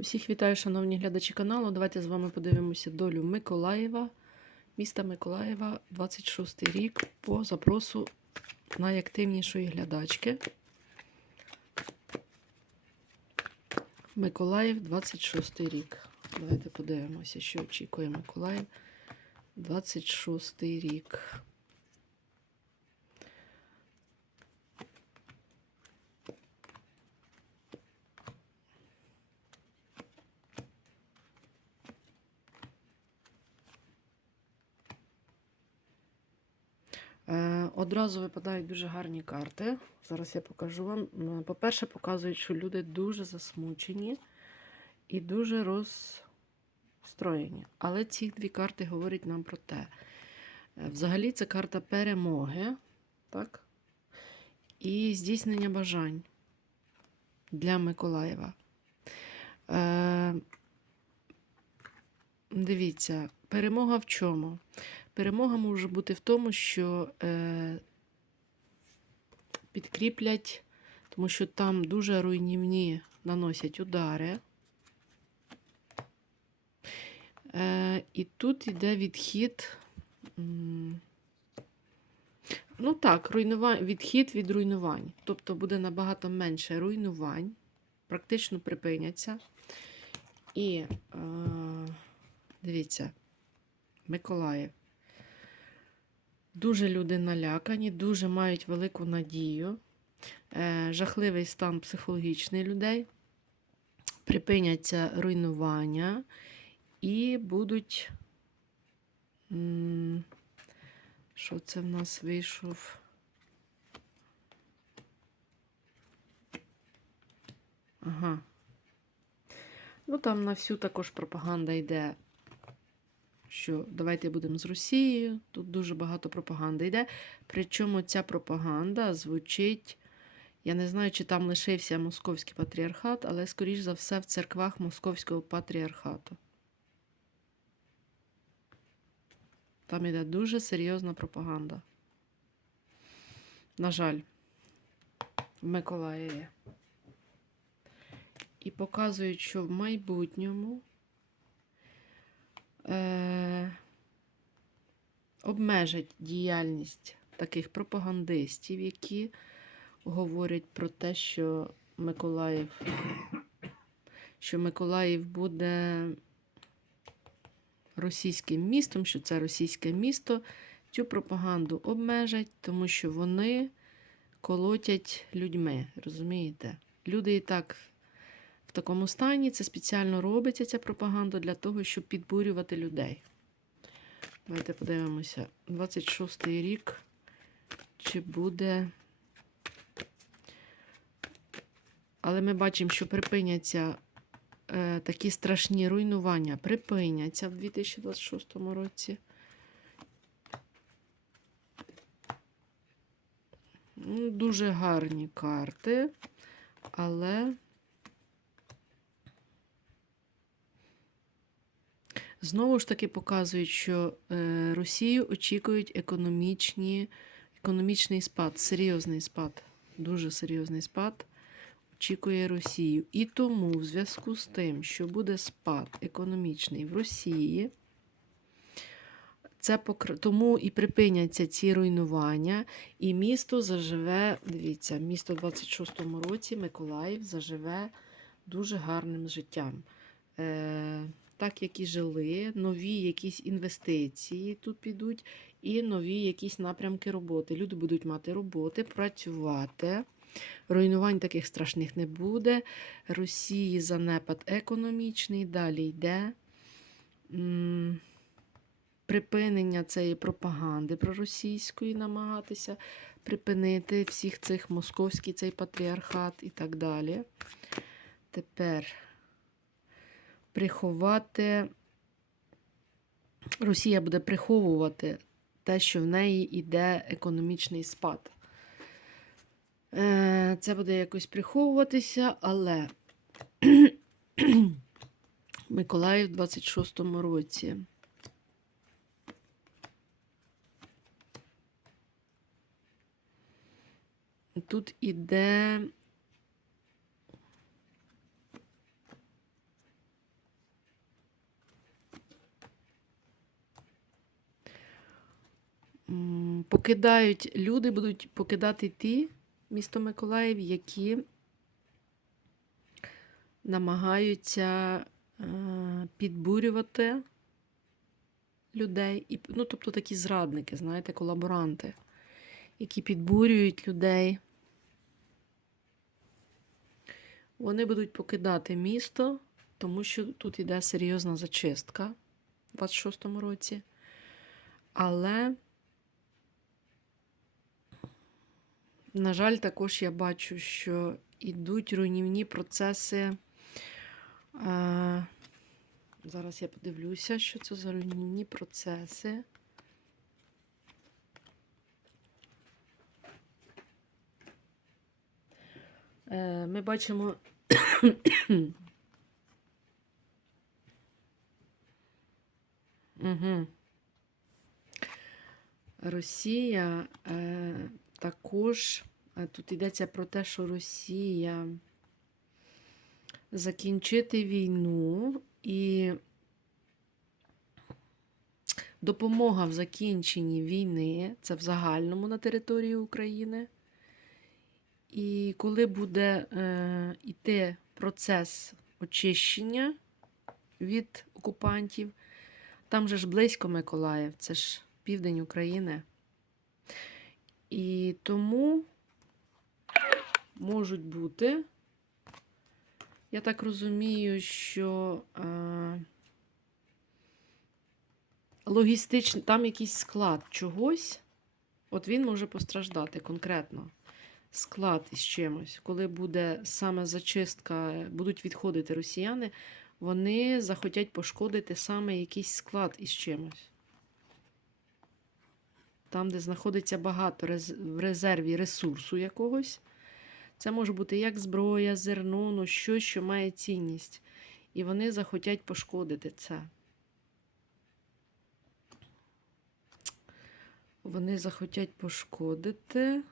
Усіх вітаю, шановні глядачі каналу. Давайте з вами подивимося долю Миколаєва, міста Миколаєва, 26 рік по запросу найактивнішої глядачки. Миколаїв, 26 рік. Давайте подивимося, що очікує Миколаїв. 26 рік. Одразу випадають дуже гарні карти. Зараз я покажу вам. По-перше, показують, що люди дуже засмучені і дуже розстроєні. Але ці дві карти говорять нам про те. Е, Взагалі, це карта перемоги, так? І здійснення бажань для Миколаєва. Е, дивіться, перемога в чому? Перемога може бути в тому, що е, підкріплять, тому що там дуже руйнівні наносять удари. Е, і тут йде відхід. Ну так, руйнува... відхід від руйнувань. Тобто буде набагато менше руйнувань, практично припиняться. І е, дивіться, Миколаїв. Дуже люди налякані, дуже мають велику надію. Е, жахливий стан психологічний людей. Припиняться руйнування і будуть. Що це в нас вийшов? Ага. Ну, там на всю також пропаганда йде що давайте будемо з Росією. Тут дуже багато пропаганди йде. Причому ця пропаганда звучить. Я не знаю, чи там лишився московський патріархат, але, скоріш за все, в церквах московського патріархату. Там йде дуже серйозна пропаганда. На жаль, в Миколаєві. І показують, що в майбутньому е, обмежать діяльність таких пропагандистів, які говорять про те, що Миколаїв, що Миколаїв буде російським містом, що це російське місто. Цю пропаганду обмежать, тому що вони колотять людьми. Розумієте? Люди і так в такому стані. Це спеціально робиться ця пропаганда для того, щоб підбурювати людей. Давайте подивимося. 26-й рік. Чи буде. Але ми бачимо, що припиняться е, такі страшні руйнування. Припиняться в 2026 році. Ну, Дуже гарні карти, але. Знову ж таки показують, що е, Росію очікують економічні, економічний спад, серйозний спад, дуже серйозний спад очікує Росію. І тому, в зв'язку з тим, що буде спад економічний в Росії, це покр... тому і припиняться ці руйнування, і місто заживе, дивіться, місто в 26-му році Миколаїв заживе дуже гарним життям. Е, так як і жили, нові якісь інвестиції тут підуть, і нові якісь напрямки роботи. Люди будуть мати роботи, працювати. Руйнувань таких страшних не буде. Росії занепад економічний, далі йде. Припинення цієї пропаганди проросійської, намагатися припинити всіх цих московський цей патріархат і так далі. Тепер приховати. Росія буде приховувати те, що в неї йде економічний спад. Е, Це буде якось приховуватися, але Миколаїв в 26-му році. Тут іде покидають, люди будуть покидати ті місто Миколаїв, які намагаються е, підбурювати людей, і, ну, тобто такі зрадники, знаєте, колаборанти, які підбурюють людей. Вони будуть покидати місто, тому що тут іде серйозна зачистка у 26-му році. Але, на жаль, також я бачу, що йдуть руйнівні процеси. Е, зараз я подивлюся, що це за руйнівні процеси. Е, ми бачимо. Угу. Росія е, також е, тут йдеться про те, що Росія закінчити війну і допомога в закінченні війни, це в загальному на території України. І коли буде е, йти процес очищення від окупантів, там же ж близько Миколаїв, це ж південь України. І тому можуть бути, я так розумію, що е, логістичний, там якийсь склад чогось, от він може постраждати конкретно. Склад із чимось, коли буде саме зачистка, будуть відходити росіяни, вони захотять пошкодити саме якийсь склад із чимось. Там, де знаходиться багато в резерві ресурсу якогось. Це може бути як зброя, зерно, ну щось, що має цінність. І вони захотять пошкодити це. Вони захотять пошкодити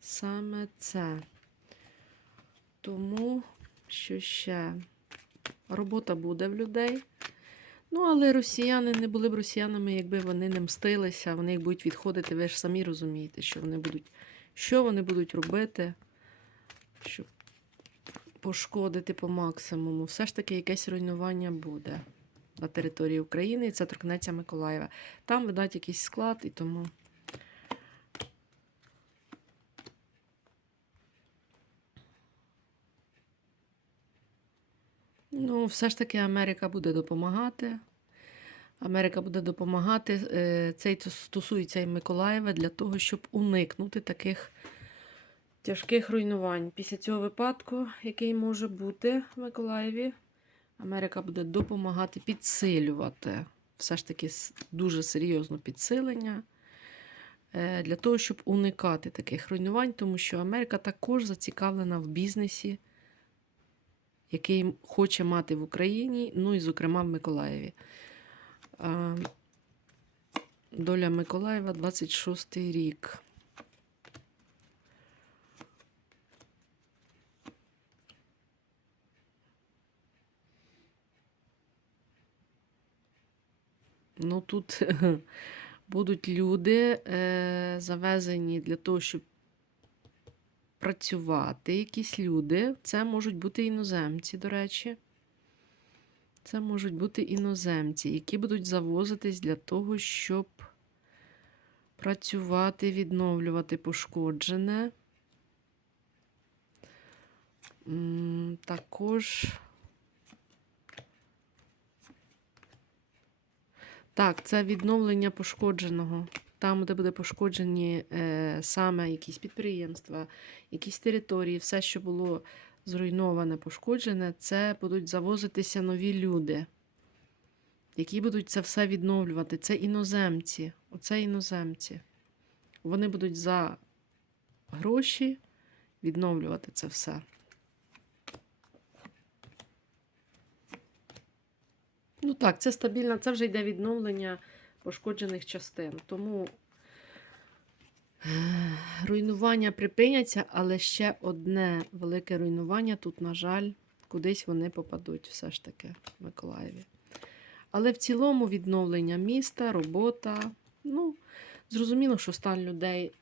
саме це. Тому, що ще робота буде в людей. Ну, але росіяни не були б росіянами, якби вони не мстилися, вони їх будуть відходити. Ви ж самі розумієте, що вони будуть, що вони будуть робити, щоб пошкодити по максимуму. Все ж таки якесь руйнування буде на території України, і це торкнеться Миколаєва. Там видать якийсь склад, і тому. Ну, все ж таки Америка буде допомагати. Америка буде допомагати. е, Це стосується і Миколаєва для того, щоб уникнути таких тяжких руйнувань. Після цього випадку, який може бути в Миколаєві, Америка буде допомагати підсилювати все ж таки дуже серйозно підсилення е, для того, щоб уникати таких руйнувань, тому що Америка також зацікавлена в бізнесі який хоче мати в Україні, ну і, зокрема, в Миколаєві. Доля Миколаєва 26 рік. Ну, тут будуть люди е, завезені для того, щоб працювати якісь люди. Це можуть бути іноземці, до речі. Це можуть бути іноземці, які будуть завозитись для того, щоб працювати, відновлювати пошкоджене. Також. Так, це відновлення пошкодженого. Там, де буде пошкоджені е, саме якісь підприємства, якісь території, все, що було зруйноване, пошкоджене, це будуть завозитися нові люди, які будуть це все відновлювати. Це іноземці. Оце іноземці. Вони будуть за гроші відновлювати це все. Ну так, це стабільно, це вже йде відновлення пошкоджених частин. Тому руйнування припиняться, але ще одне велике руйнування тут, на жаль, кудись вони попадуть все ж таки в Миколаєві. Але в цілому відновлення міста, робота. Ну, Зрозуміло, що стан людей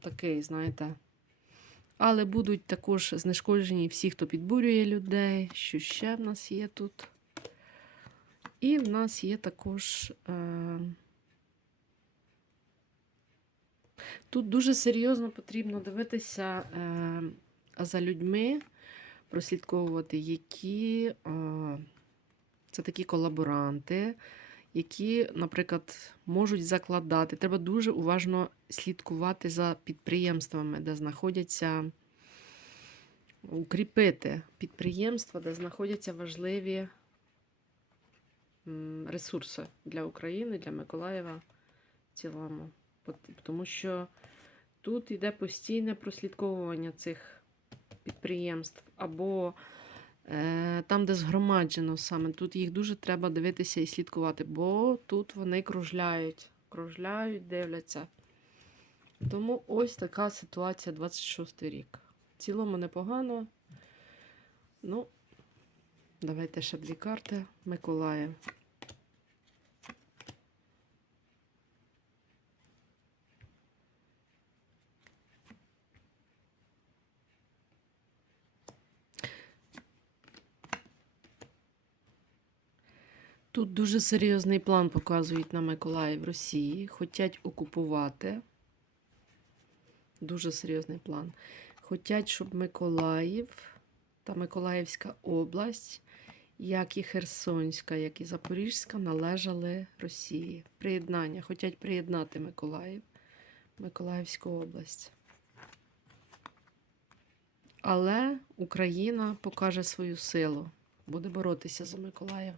такий, знаєте. Але будуть також знешкоджені всі, хто підбурює людей. Що ще в нас є тут? І в нас є також. Е... Тут дуже серйозно потрібно дивитися е... за людьми, прослідковувати, які е... це такі колаборанти, які, наприклад, можуть закладати. Треба дуже уважно слідкувати за підприємствами, де знаходяться укріпити підприємства, де знаходяться важливі ресурси для України, для Миколаєва в цілому. Тому що тут йде постійне прослідковування цих підприємств або е, там, де згромаджено саме, тут їх дуже треба дивитися і слідкувати, бо тут вони кружляють, кружляють, дивляться. Тому ось така ситуація 26 рік. В цілому непогано. Ну, давайте ще дві карти. Миколаїв. Тут дуже серйозний план показують на Миколаїв Росії. Хотять окупувати. Дуже серйозний план. Хотять, щоб Миколаїв та Миколаївська область, як і Херсонська, як і Запорізька, належали Росії. Приєднання. Хочуть приєднати Миколаїв, Миколаївську область. Але Україна покаже свою силу, буде боротися за Миколаїв.